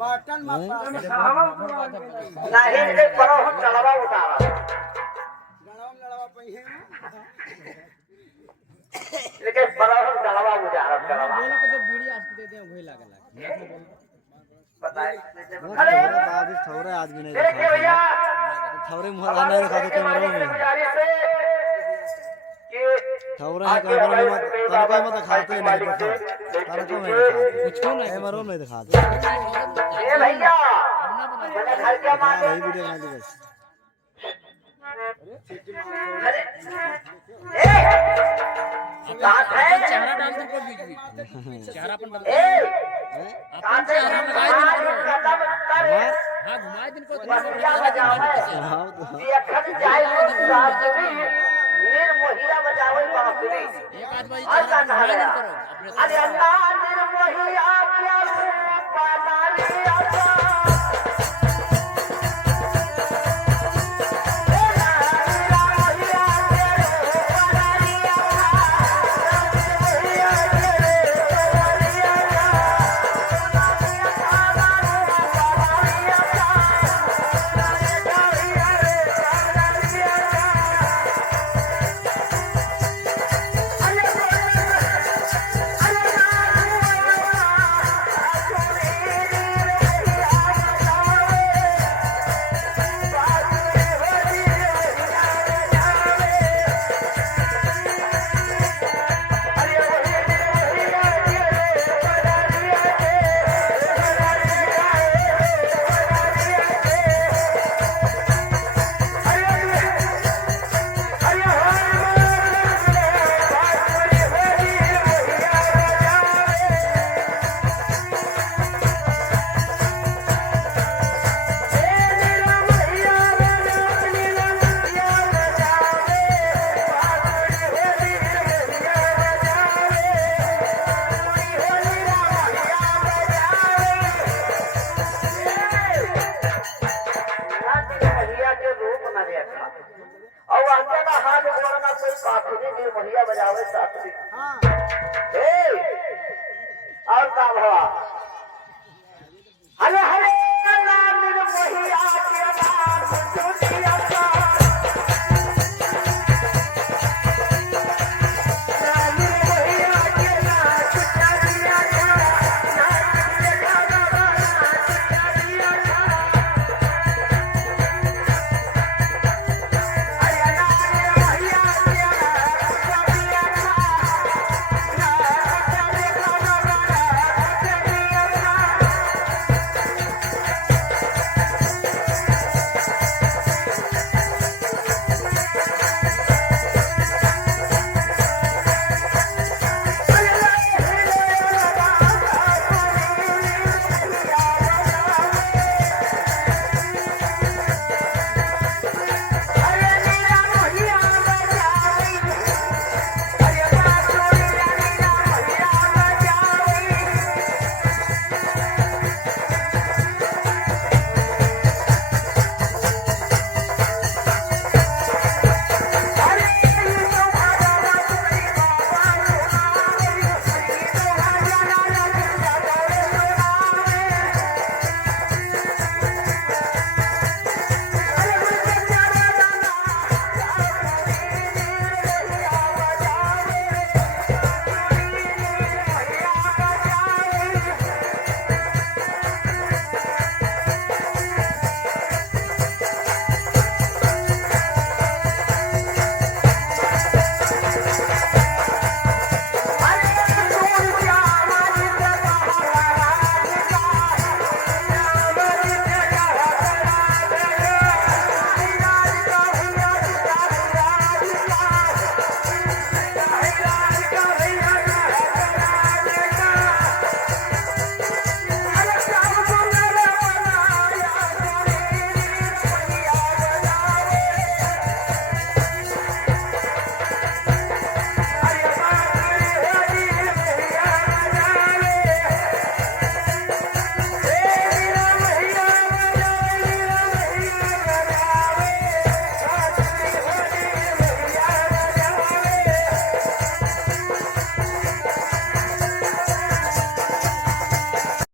पाटन में नहीं रे परो हम चलवा उतारा गणम लड़वा पहिए लेकिन परो हम चलवा उतारा चलवा बोलो को जब बीड़ी आज दे दे वही लागला अरे दादी थोड़े आदमी नहीं देखिए भैया थोड़े मुहर नहीं रखा तो कैमरा में थोड़े है कैमरा में तनका मत खाते नहीं देखो तनका में कुछ नहीं कैमरा में दिखाते ए भैया मैंने घर क्या मार वही वीडियो बना दी बस अरे ए कहां है चेहरा डाल दे को बीच में चेहरा अपन ए कहां है हां घुमा दिन को क्या बजावे ये अखन जाए सासुरी नीर मोहिया बजावे बांसुरी एक आध बाजी और क्या चेहरा कहा करो अपने अरे अल्लाह नीर मोहिया क्या पाना लिया और अकेला हाथ बोलना कोई बांसुरी नहीं मोहिया बजावे सासुरी हां ए और का भवा